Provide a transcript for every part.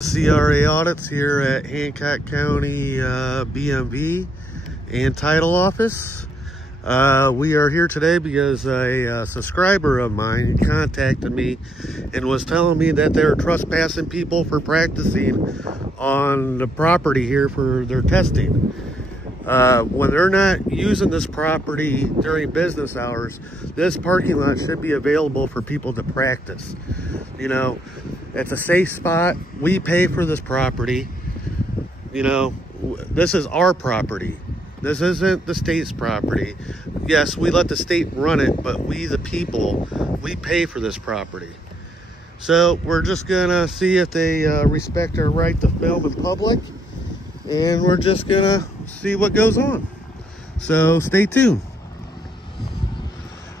CRA audits here at Hancock County BMV and Title Office. We are here today because a subscriber of mine contacted me and was telling me that they're trespassing people for practicing on the property here for their testing. When they're not using this property during business hours, this parking lot should be available for people to practice. You know, it's a safe spot. We pay for this property. You know, this is our property. This isn't the state's property. Yes, we let the state run it, but we, the people, we pay for this property. So we're just gonna see if they respect our right to film in public, and we're just gonna see what goes on. So stay tuned.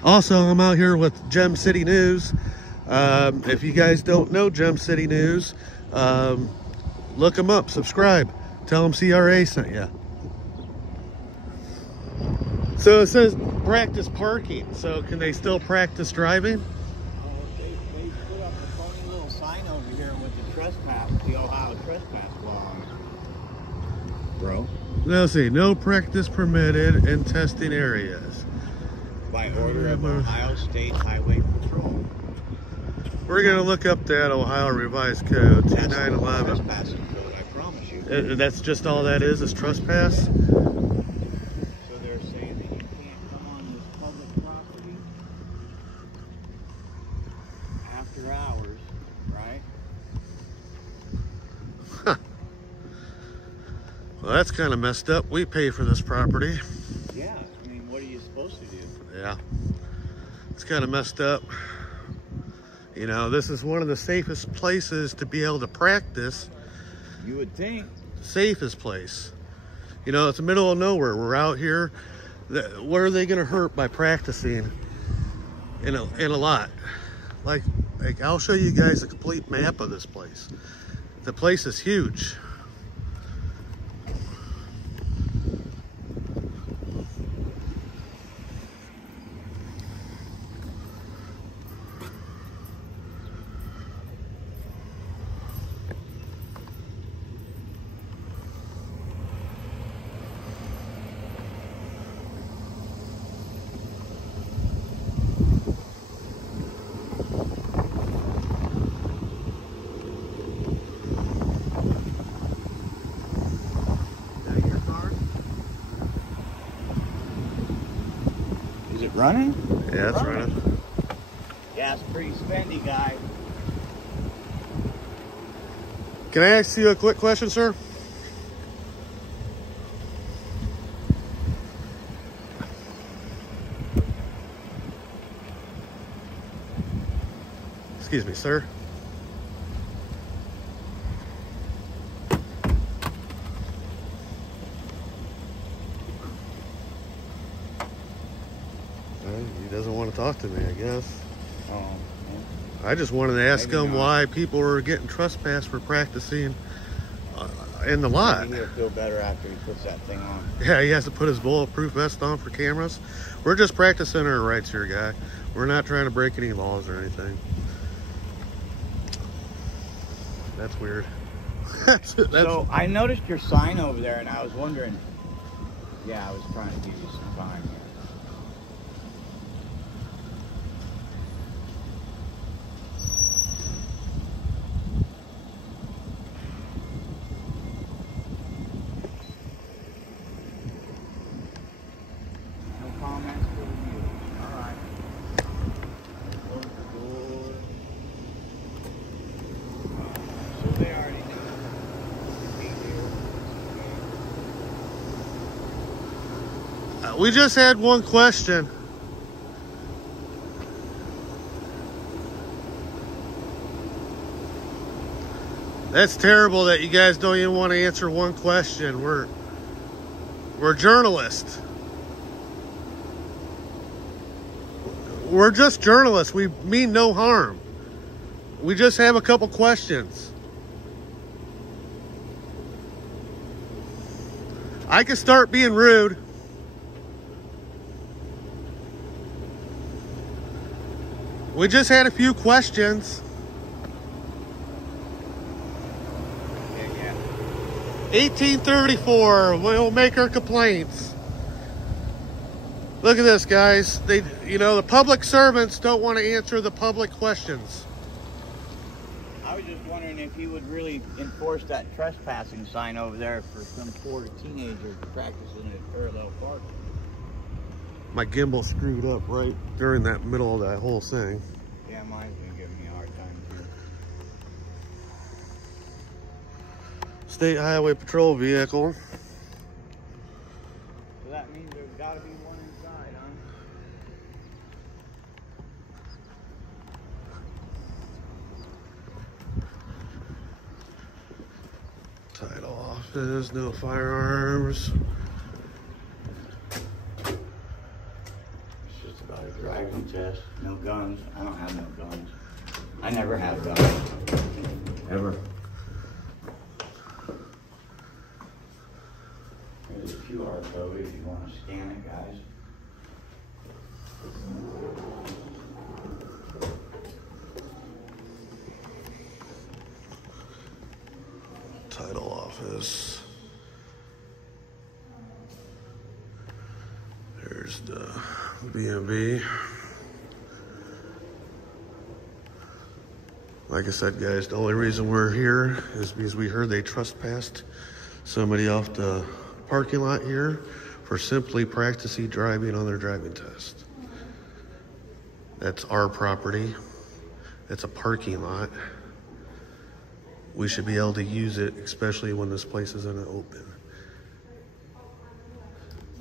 Also, I'm out here with Gem City News. If you guys don't know Gem City News, look them up, subscribe, tell them CRA sent you. So it says practice parking. So can they still practice driving? They put up a funny little sign over here with the trespass, the Ohio trespass law on it. Bro. Let's see, no practice permitted in testing areas. By order of Ohio State Highway Patrol. We're gonna look up that Ohio Revised Code 2911. Trespassing code, I promise you. That's just all that is trespass? So they're saying that you can't come on this public property after hours, right? Huh. Well, that's kind of messed up. We pay for this property. Yeah, I mean, what are you supposed to do? Yeah, it's kind of messed up. You know, this is one of the safest places to be able to practice. You would think. Safest place. You know, it's the middle of nowhere. We're out here. What are they going to hurt by practicing in a lot? Like, I'll show you guys a complete map of this place. The place is huge. Is it running? Yeah, it's running. Yeah, it's pretty spendy, guy. Can I ask you a quick question, sir? Excuse me, sir. He doesn't want to talk to me, I guess. Oh. I just wanted to ask Maybe him not. why people were getting trespassed for practicing in the lot. Maybe he'll feel better after he puts that thing on. Yeah, he has to put his bulletproof vest on for cameras. We're just practicing our rights here, guy. We're not trying to break any laws or anything. That's weird. that's So I noticed your sign over there, and I was wondering. Yeah, I was trying to give you some time here. No comments for you. All right. Close the door. So they already know. we just had one question. That's terrible that you guys don't even want to answer one question. We're journalists. We're just journalists. We mean no harm. We just have a couple questions. I can start being rude. We just had a few questions. 1834. We'll make our complaints. Look at this, guys. The public servants don't want to answer the public questions. I was just wondering if you would really enforce that trespassing sign over there for some poor teenager practicing at parallel park. My gimbal screwed up right during that middle of that whole thing. Yeah, mine's been giving me a hard time too. State Highway Patrol vehicle. So that means there's got to be one inside, huh? Title office, no firearms. It's just about a driving test. No guns. I don't have no guns. I never have guns. Ever. There's a QR code if you want to scan it, guys. Title office. There's the BMV. Like I said, guys, the only reason we're here is because we heard they trespassed somebody off the parking lot here for simply practicing driving on their driving test. That's our property. It's a parking lot. We should be able to use it, especially when this place isn't open.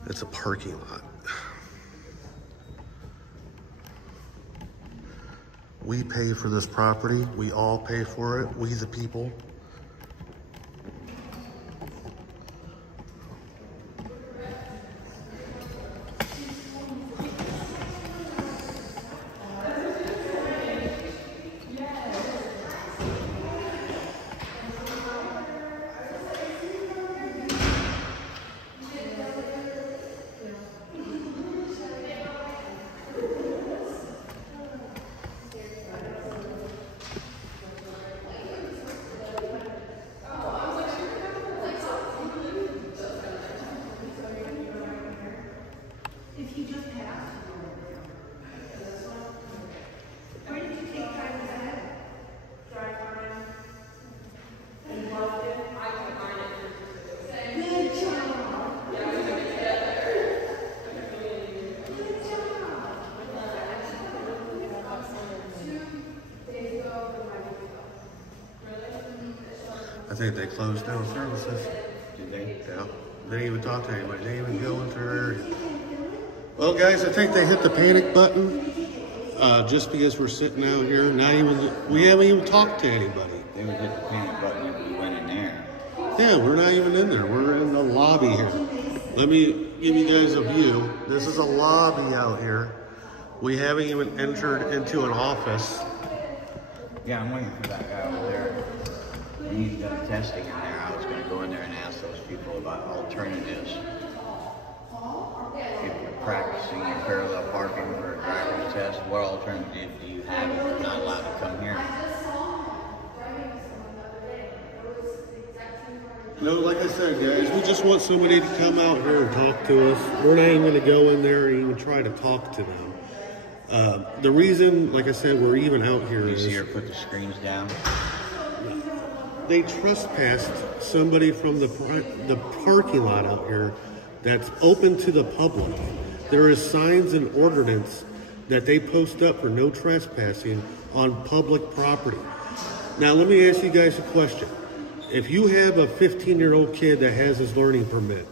It's a parking lot. We pay for this property. We all pay for it. We the people. I think they closed down services. Did they? Yeah. They didn't even talk to anybody. They didn't even go into their area. Well, guys, I think they hit the panic button just because we're sitting out here. We haven't even talked to anybody. They would hit the panic button if we went in there. Yeah, we're not even in there. We're in the lobby here. Let me give you guys a view. This is a lobby out here. We haven't even entered into an office. Yeah, I'm waiting for that guy over there. He's done testing in there. I was going to go in there and ask those people about alternatives. If you're practicing your parallel parking for a driver's test, what alternative do you have if you're not allowed to come here? No, like I said, guys, we just want somebody to come out here and talk to us. We're not even going to go in there and even try to talk to them. The reason, like I said, we're even out here is... You see her put the screens down? They trespassed somebody from the parking lot out here that's open to the public. There is signs and ordinance that they post up for no trespassing on public property. Now, let me ask you guys a question. If you have a 15-year-old kid that has his learning permit,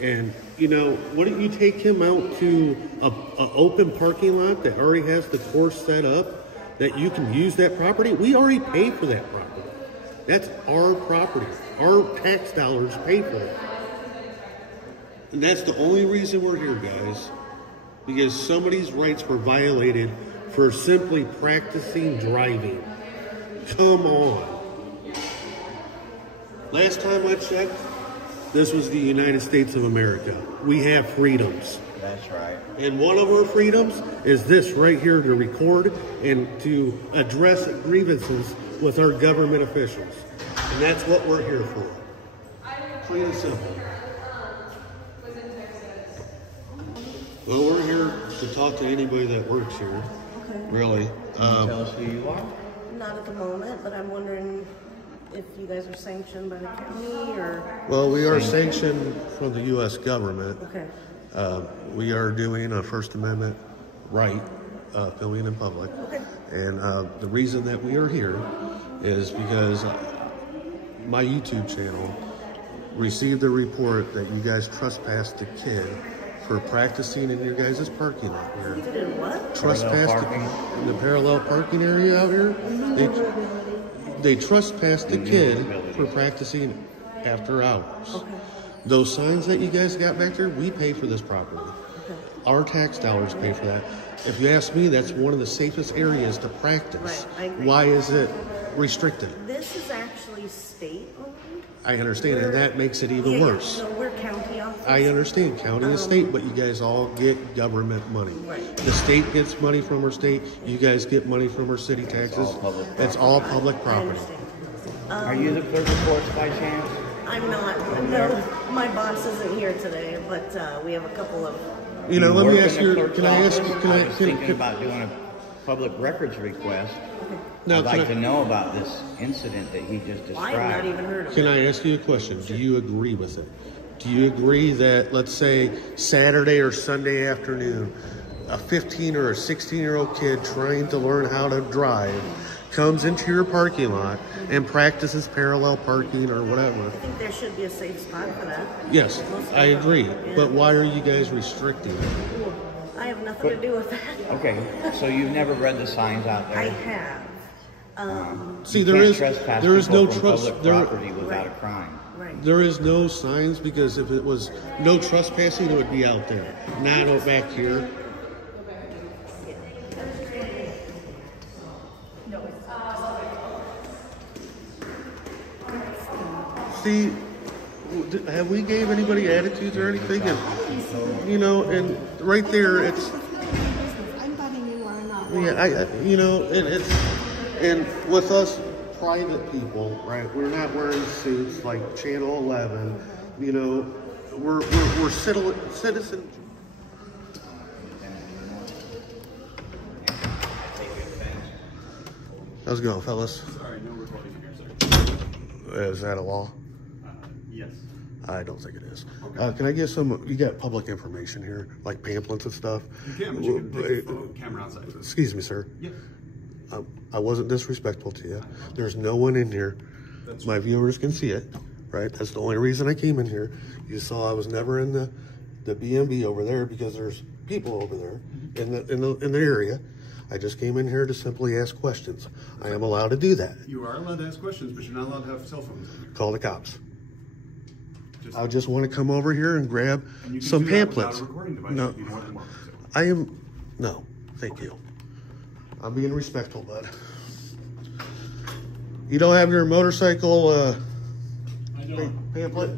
and, wouldn't you take him out to an open parking lot that already has the course set up, that you can use that property? We already pay for that property. That's our property. Our tax dollars pay for it. And that's the only reason we're here, guys. Because somebody's rights were violated for simply practicing driving. Come on. Last time I checked, this was the United States of America. We have freedoms. That's right. And one of our freedoms is this right here, to record and to address grievances with our government officials. And that's what we're here for. Plain and simple. Well, we're here to talk to anybody that works here. Okay. Really. Tell us who you are. Not at the moment, but I'm wondering if you guys are sanctioned by the county or... Well, we are sanctioned from the U.S. government. Okay. We are doing a First Amendment right, filming in public. Okay. And the reason that we are here is because my YouTube channel received a report that you guys trespassed a kid for practicing in your guys' parking lot here. You did what? Trespassed in the parallel parking area out here. They trespassed a kid for practicing after hours. Okay. Those signs that you guys got back there, we pay for this property. Okay. Our tax dollars pay for that. If you ask me, that's one of the safest areas to practice. Right, I agree. Why is it restricted? This is actually state-owned. I understand, and that makes it even worse. So we're county office. I understand county and state, but you guys all get government money. Right. The state gets money from our state. You guys get money from our city taxes. It's all public I property. understand. Are you the clerk of courts by chance? I'm not. No, my boss isn't here today, but we have a couple of... You know, let me work ask in the you. clerk's Can I ask? office? Can I I? was Can, thinking can, about doing a public records request. now, I'd like can to I, know about this incident that he just described. I have not even heard of can it. I ask you a question? Do you agree with it? Do you agree that, let's say, Saturday or Sunday afternoon, a 15 or a 16-year-old kid trying to learn how to drive comes into your parking lot and practices parallel parking or whatever? I think there should be a safe spot for that. Yes, I agree. Yeah. But why are you guys restricting it? I have nothing to do with that. Okay, so you've never read the signs out there? I have. See, You there can't is trespass no people from trust. public There, property without Right. a crime. Right. there is no signs, because if it was no trespassing, it would be out there, not out back here. See, have we gave anybody attitudes or anything? And, you know, and right there, it's, I'm letting you are not. yeah, you know, and it's, and with us private people, right? We're not wearing suits like Channel 11. You know, we're citizens. How's it going, fellas? Sorry, no recording here, sir. Is that a law? Yes. I don't think it is. Can I get some? You got public information here, like pamphlets and stuff. You can, but you can take the camera outside. Excuse me, sir. Yeah. I wasn't disrespectful to you. There's no one in here. My viewers can see it, right? That's the only reason I came in here. You saw I was never in the BMV over there because there's people over there in the area. I just came in here to simply ask questions. I am allowed to do that. You are allowed to ask questions, but you're not allowed to have cell phones in here. Call the cops. Just, I just want to come over here and grab and you can some do that without pamphlets. a recording device. No, You'd be more than welcome to. I am, no, thank you. I'm being respectful, bud. You don't have your motorcycle pamphlet?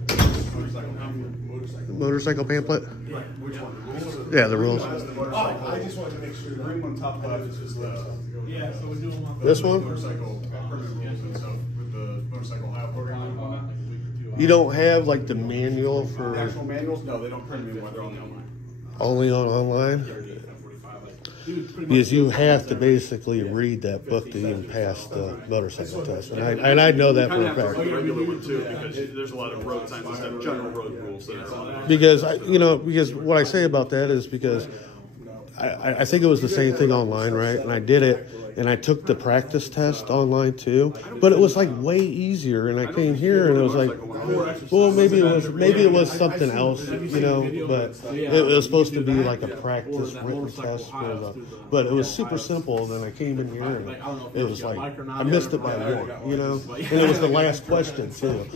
Motorcycle pamphlet? Right. Which one? The rules? Yeah, the rules. Oh, I just wanted to make sure. The green one top left is the. Yeah, so we're doing one. This one? Motorcycle permit rules and stuff with the motorcycle Ohio program. You don't have like the manual for Actual manuals? No, they don't print them anymore. They're only online. only on online? Because you have to basically read that book to even pass the motorcycle test, and I know that for a fact. The regular one too, because there's a lot of road signs and stuff, general road rules that are on it. Because because what I say about that is because I think it was the same thing online, right? And I did it, and I took the practice test online too, but it was like way easier. And I came here, and it was like, well, maybe it was something else, you know. But it was supposed to be like a practice written test, but it was super simple. And then I came in here, and it was like I missed it by one, you know. And it was the last question too.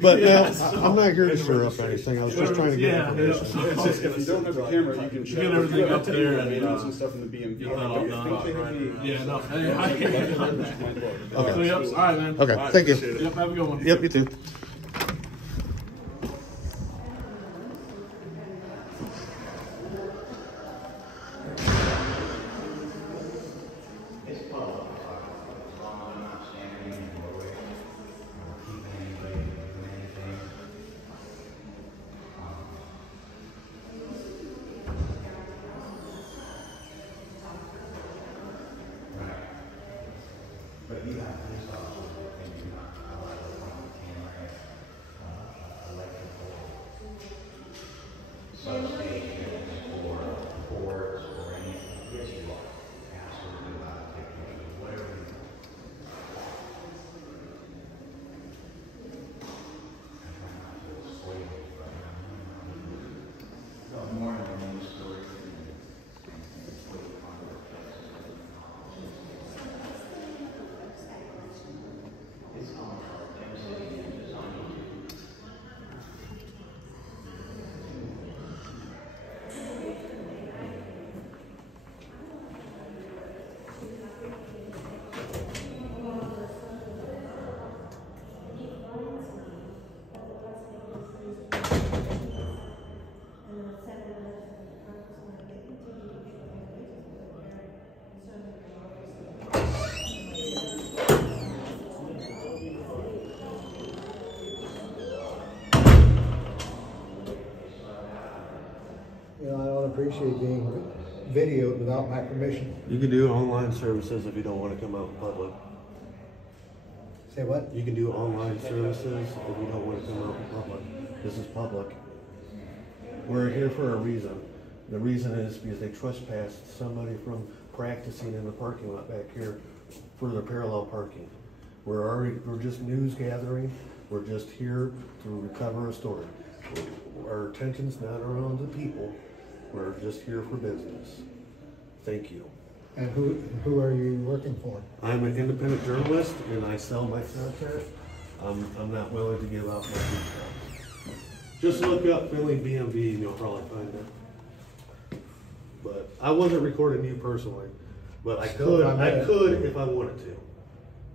But now I'm not here to stir up anything. I was just trying to get information. It's just if you don't have a camera, you can check everything up there and and stuff in the BMV. Yeah, no. Okay. Yep. All right, man. Okay. All right. Thank you. Yep. Have a good one. Yep. You too. You know, I don't appreciate being videoed without my permission. You can do online services if you don't want to come out in public. Say what? You can do online services if you don't want to come out in public. This is public. We're here for a reason. The reason is because they trespassed somebody from practicing in the parking lot back here for the parallel parking. We're just news gathering. We're just here to recover a story. Our attention's not around the people. We're just here for business. Thank you. And who are you working for? I'm an independent journalist and I sell my content. I'm not willing to give out my details. Just look up Philly BMV and you'll probably find it. But I wasn't recording you personally, but I could if I wanted to.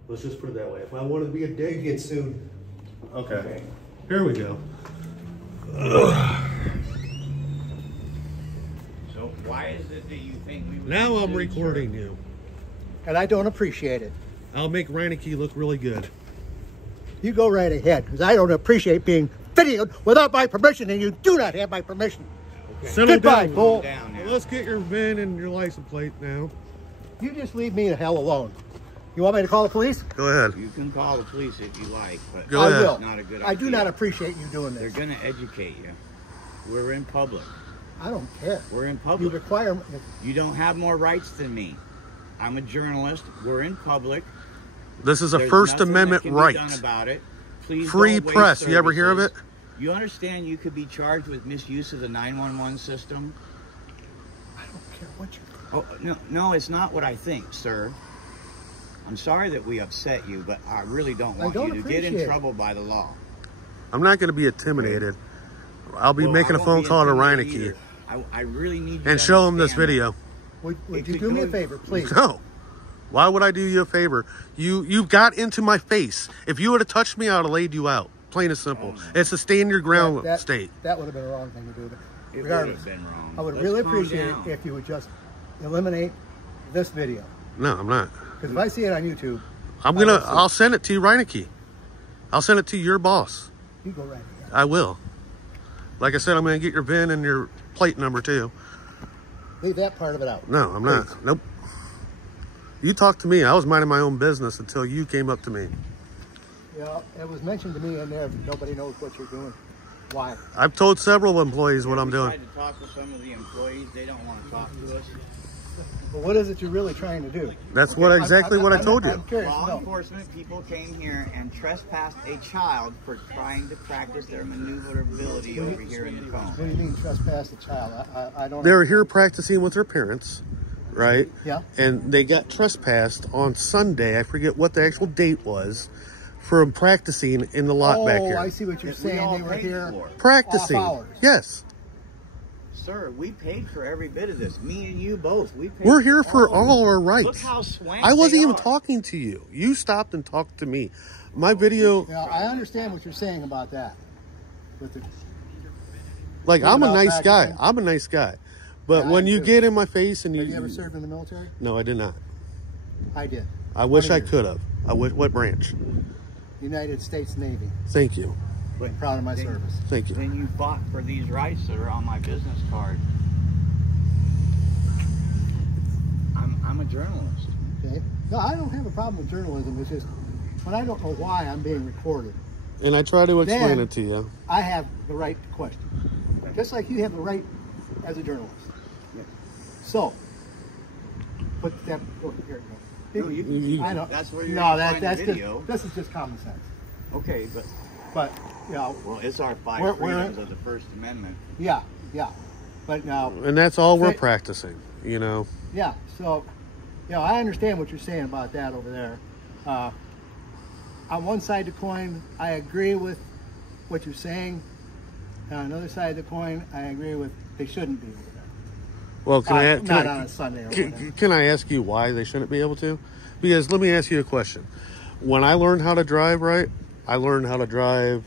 Let's just put it that way. If I wanted to be a dick, You get sued. okay. Here we go. So why is it that you think we would Now be I'm sued, recording sir? you. And I don't appreciate it. I'll make Reineke look really good. You go right ahead, because I don't appreciate being videoed without my permission, and you do not have my permission. Settle Goodbye, down. fool. Down now. Well, let's get your VIN and your license plate now. You just leave me the hell alone. You want me to call the police? Go ahead. You can call the police if you like, but Go I ahead. will. it's not a good idea. I do not appreciate you doing They're this. going to educate you. We're in public. I don't care. We're in You public. require... You don't have more rights than me. I'm a journalist. We're in public. This is a There's First nothing Amendment that can be right. done about it. Please Free don't waste press. You ever hear of it? services. You understand you could be charged with misuse of the 911 system? I don't care what you... Oh, no, it's not what I think, sir. I'm sorry that we upset you, but I really don't want don't you to get in appreciate it. trouble by the law. I'm not going to be intimidated. I'll be Well, making I a won't phone be call to intimidated Reineke either. I really need you and to show him this understand video. Would It you could do me a go- favor, please? No. Why would I do you a favor? You got into my face. If you would have touched me, I would have laid you out. Plain and simple. It's a stand your ground state. That would have been a wrong thing to do. But It would regardless, have been wrong. I would Let's really calm appreciate down. it if you would just eliminate this video. No, I'm not. Because if I see it on YouTube, I'll send it to you, Reineke. I'll send it to your boss. you go right ahead. I will. Like I said, I'm going to get your VIN and your plate number too. Leave that part of it out. No, I'm not. Please. Nope. You talked to me. I was minding my own business until you came up to me. You know, it was mentioned to me in there, but nobody knows what you're doing. Why? I've told several employees what I'm We doing. tried to talk with some of the employees. They don't want to talk to us. But what is it you're really trying to do? That's what exactly what I told you. I'm curious to Law know. enforcement people came here and trespassed a child for trying to practice their maneuverability over here in the cone. What do you mean trespass a child? I don't. They were here practicing with their parents, right? Yeah. And they got trespassed on Sunday. I forget what the actual date was, for practicing in the lot back here. Oh, I see what you're That we saying. all They were paid here. for. Practicing. Off hours. Yes. Sir, we paid for every bit of this. Me and you both. We paid We're here for of all it. our rights. Look how swank I wasn't they even are. talking to you. You stopped and talked to me. My video, Now, I understand what you're saying about that. With the, like, I'm a Without nice guy. practicing? I'm a nice guy. But Yeah, when I you do. get in my face and have you ever served in the military? No, I did not. I did. I wish 20 I years. could have. What branch? United States Navy. Thank you. I'm proud of my Then- service. Thank you. Then you fought for these rights that are on my business card. I'm a journalist. Okay. No, I don't have a problem with journalism. It's just when I don't know why I'm being recorded, And I try to explain Then- it to you. I have the right to question. Just like you have the right as a journalist. So, put that. Oh, here it goes. No, you, I don't. that's where you're No, gonna find that's the just, video. this is just common sense. Okay, But you know, well, it's our 5 We're- freedoms of the First Amendment. yeah. But now, And that's all we're Say- practicing, you know. yeah. So, you know, I understand what you're saying about that over there. On one side of the coin, I agree with what you're saying. On another side of the coin, I agree with they shouldn't be over there. Well, Not on a Sunday or whatever. can I ask you why they shouldn't be able to? Because let me ask you a question. When I learned how to drive right, I learned how to drive,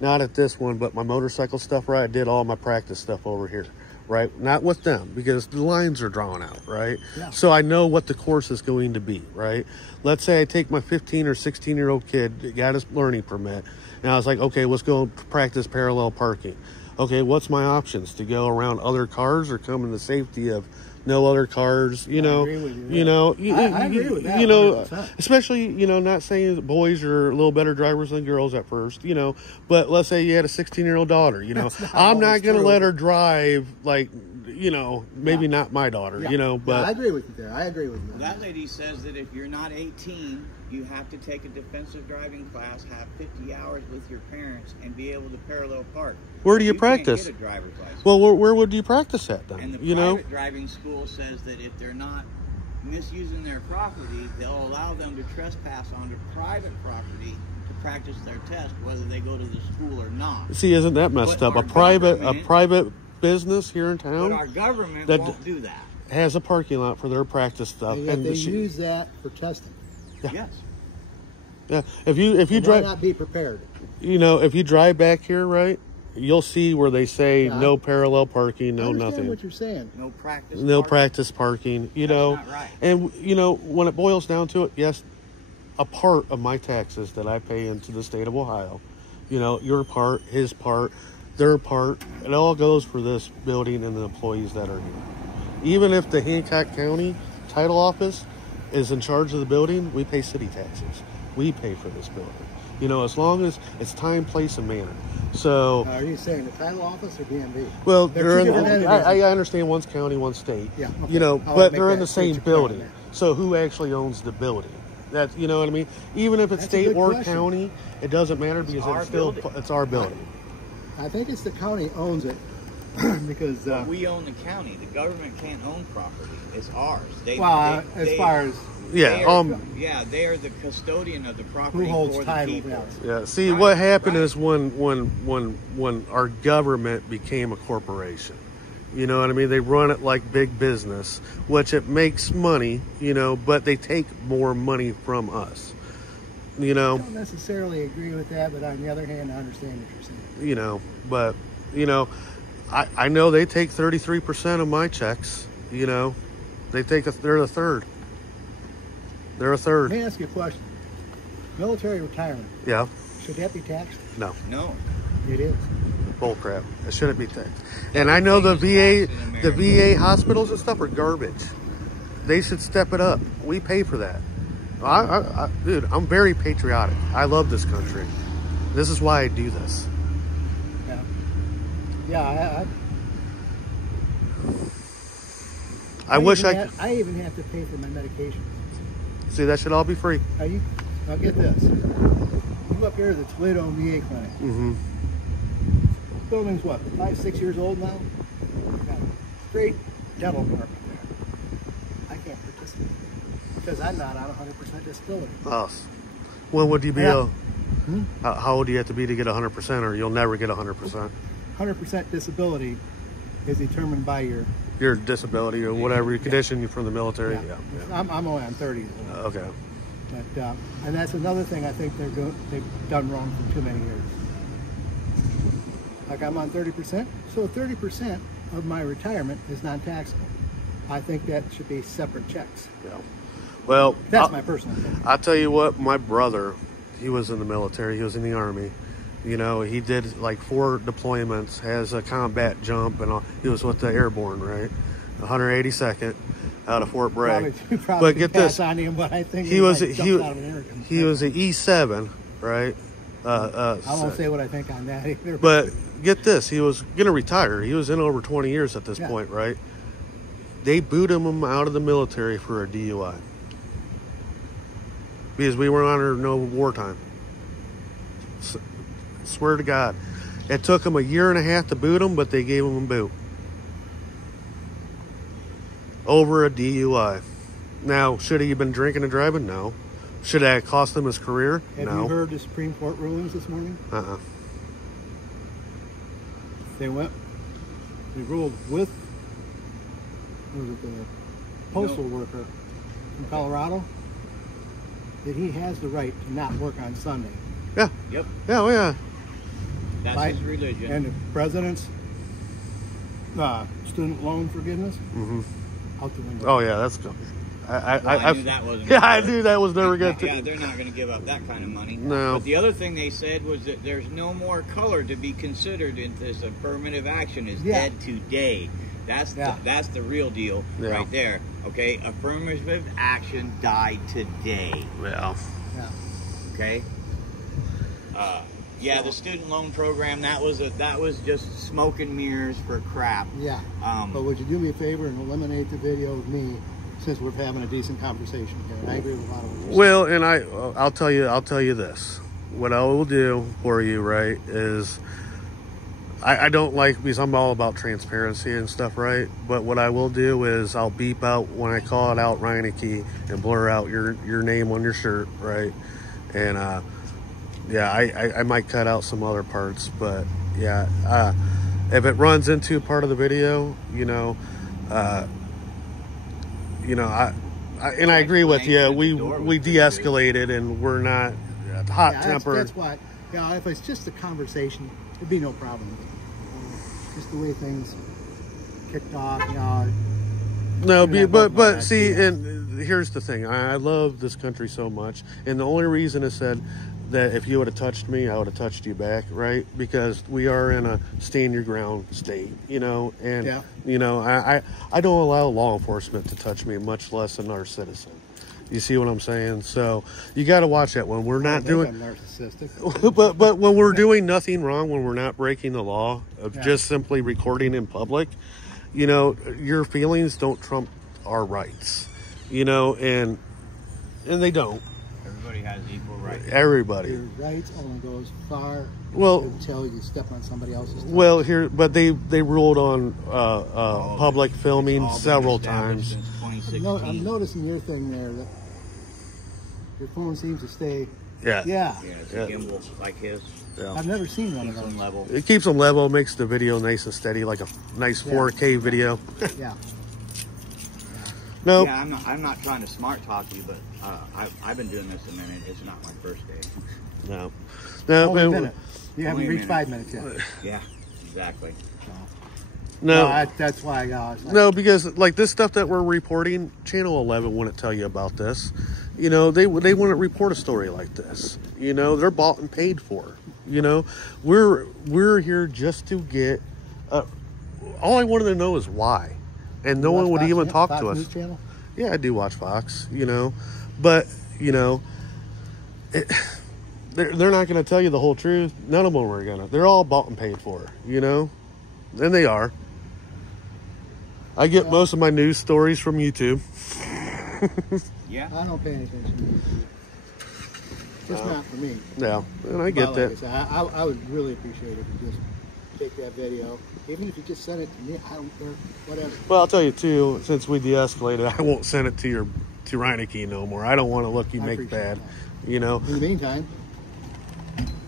not at this one, but my motorcycle stuff right. I did all my practice stuff over here, right? Not with them, because the lines are drawn out, right? Yeah. So I know what the course is going to be, right? Let's say I take my 15 or 16-year-old kid that got his learning permit, and I was like, okay, let's go practice parallel parking. Okay, what's my options? To go around other cars or come in the safety of no other cars, you know? agree with you there. You know, I agree with that you know, 100%. especially, you know, not saying that boys are a little better drivers than girls at first, you know, but let's say you had a 16-year-old daughter, you know, I'm not always going to true. let her drive, like, you know, maybe not my daughter, Yeah. you know, Yeah, but I agree with you there. I agree with you. That lady says that if you're not 18, you have to take a defensive driving class, have 50 hours with your parents, and be able to parallel park. Where do you can't practice? get a driver's license. well, where would you practice at then? And the You know, private driving school says that if they're not misusing their property, they'll allow them to trespass onto private property to practice their test, whether they go to the school or not. see, isn't that messed But up? our A government- private business here in But our town government that- won't do that. has a parking lot for their practice stuff. And yet they the use that for testing. Yes. yeah, if you Why drive, not be prepared? you know, if you drive back here, right, you'll see where they say Yeah, no parallel parking, I no understand nothing. what you're saying. No practice. No parking. practice parking, you That's know. not right. And, you know, when it boils down to it, yes, a part of my taxes that I pay into the state of Ohio, you know, your part, his part, their part, it all goes for this building and the employees that are here. Even if the Hancock County title office is in charge of the building, we pay city taxes. We pay for this building. You know, as long as it's time, place, and manner. So, Are you saying the title office or BMV? well, They're they're two in, different entities. I understand one's county, one's state. Yeah, okay. You know, I'll but make they're in that the same switch clear on building. that. So who actually owns the building? That's, you know what I mean? Even if it's That's a state good or question. county, it doesn't matter because our it's still building. it's our building. I think it's the county owns it because We own the county. The government can't own property. It's ours. They, well, they- as far as Yeah. they are, they are the custodian of the property who holds for the title, people. yeah. Yeah. See, Right, what happened right. is when our government became a corporation. You know what I mean? They run it like big business, which it makes money, you know, but they take more money from us. You I know, don't necessarily agree with that, but on the other hand, I understand what you're saying. you know, but you know, I know they take 33% of my checks, you know. They're the third. They're a Let third. me ask you a question. Military retirement, Yeah. should that be taxed? No. No. It is. Bull crap. It shouldn't be taxed. And I know the VA hospitals and stuff are garbage. They should step it up. We pay for that. Dude, I'm very patriotic. I love this country. This is why I do this. Yeah. Yeah, I wish I could. I even have to pay for my medication. See, that should all be free. Now get this. You up here to the Toledo VA clinic. Mm-hmm. This building's what, 5-6 years old now? Got a straight dental department there. I can't participate because I'm not on 100% disability. Us. When would you be? Yeah. How old do you have to be to get 100%, or you'll never get 100%? 100% disability is determined by Your disability or whatever your condition. You're from the military. Yeah. I'm only on 30 years old. Okay. But, and that's another thing I think they've done wrong for too many years. Like I'm on 30%, so 30% of my retirement is non-taxable. I think that should be separate checks. Yeah. Well, That's my personal opinion. I'll tell you what, my brother, he was in the military, he was in the Army. You know, he did like 4 deployments, has a combat jump, and all. He was with the Airborne, right? 182nd out of Fort Bragg. Probably But get pass this, on him, but I think he was like he jumped out of an airgun. was an E7, right? I won't say what I think on that either. But get this, he was going to retire. He was in over 20 years at this point, right? They booted him out of the military for a DUI. Because we were under no wartime. Swear to God. It took him a year and a half to boot him, but they gave him a boot. Over a DUI. Now, should he have been drinking and driving? No. Should that cost him his career? Have No. you heard the Supreme Court rulings this morning? They ruled with the postal worker from Colorado that he has the right to not work on Sunday. Yeah. Yep. Yeah, oh yeah. That's his religion. And the president's student loan forgiveness out the window. Oh yeah, that's. I knew that wasn't. Yeah, I knew that was never going to. Yeah, they're not going to give up that kind of money. No. But the other thing they said was that there's no more color to be considered in this affirmative action is dead today. That's the real deal right there. Okay, affirmative action died today. Yeah. Yeah. Okay. Yeah, the student loan program that was just smoke and mirrors for crap. Yeah. But would you do me a favor and eliminate the video of me, since we're having a decent conversation here? And I agree with a lot of what you're saying. Well, and I'll tell you this. What I will do for you, right, is I don't like, because I'm all about transparency and stuff, right? But what I will do is I'll beep out when I call it out Reineke and blur out your name on your shirt, right? And yeah, I might cut out some other parts, but yeah, if it runs into part of the video, I agree with you. We de-escalated and we're not hot tempered. That's why. Yeah, if it's just a conversation, it'd be no problem. Just the way things kicked off, No, but see, and here's the thing. I love this country so much, and the only reason I said that if you would have touched me, I would have touched you back, right? Because we are in a stand your ground state, and I don't allow law enforcement to touch me, much less another citizen. You see what I'm saying? So you got to watch that when we're not doing. I'm narcissistic. but when we're doing nothing wrong, when we're not breaking the law of just simply recording in public, your feelings don't trump our rights, and they don't. Everybody has equal rights. Everybody. Your rights only goes far until you step on somebody else's toes. Well, but they ruled on public filming several times. Since 2016. I'm noticing your thing there that your phone seems to stay. Yeah. Yeah, it's a gimbal like his. Yeah. I've never seen one of Keeps those. them level. It keeps them level, makes the video nice and steady, like a nice 4K video. Yeah. No. Yeah, I'm not trying to smart talk you, but I've been doing this a minute. It's not my first day. No. Only a minute. You haven't Only a reached minute. 5 minutes yet. Yeah, exactly. No. That's why. No, because like this stuff that we're reporting, Channel 11 wouldn't tell you about this. They wouldn't report a story like this. They're bought and paid for. We're here just to get. All I wanted to know is why, and no one would even talk to us. News Channel? Yeah, I do watch Fox. But they're not going to tell you the whole truth. None of them are gonna. They're all bought and paid for. And they are. I get most of my news stories from YouTube. Yeah. I don't pay any attention to YouTube. Just not for me. Yeah, and I get that. I would really appreciate it if you just take that video, even if you just send it to me. I don't care, whatever. Well, I'll tell you too. Since we de-escalated, I won't send it to Reineke no more. I don't want to look you make bad. In the meantime,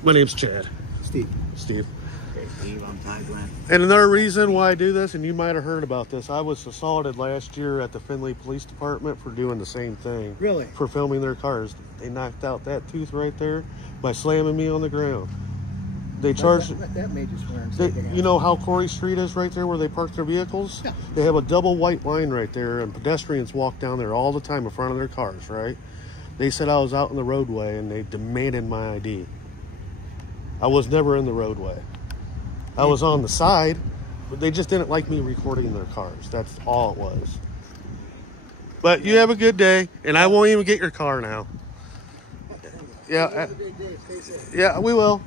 my name's Chad. Steve. Steve. Okay, Steve, I'm Ty Glenn. And another reason why I do this, and you might have heard about this, I was assaulted last year at the Findlay Police Department for doing the same thing. Really? For filming their cars. They knocked out that tooth right there by slamming me on the ground. They charged. That made you swear and say You know how Corey Street is right there where they park their vehicles? Yeah. They have a double white line right there, and pedestrians walk down there all the time in front of their cars, right? They said I was out in the roadway, and they demanded my ID. I was never in the roadway. I was on the side, but they just didn't like me recording their cars. That's all it was. But you have a good day, and I won't even get your car now. Yeah. Have a great day. Stay safe. Yeah, we will.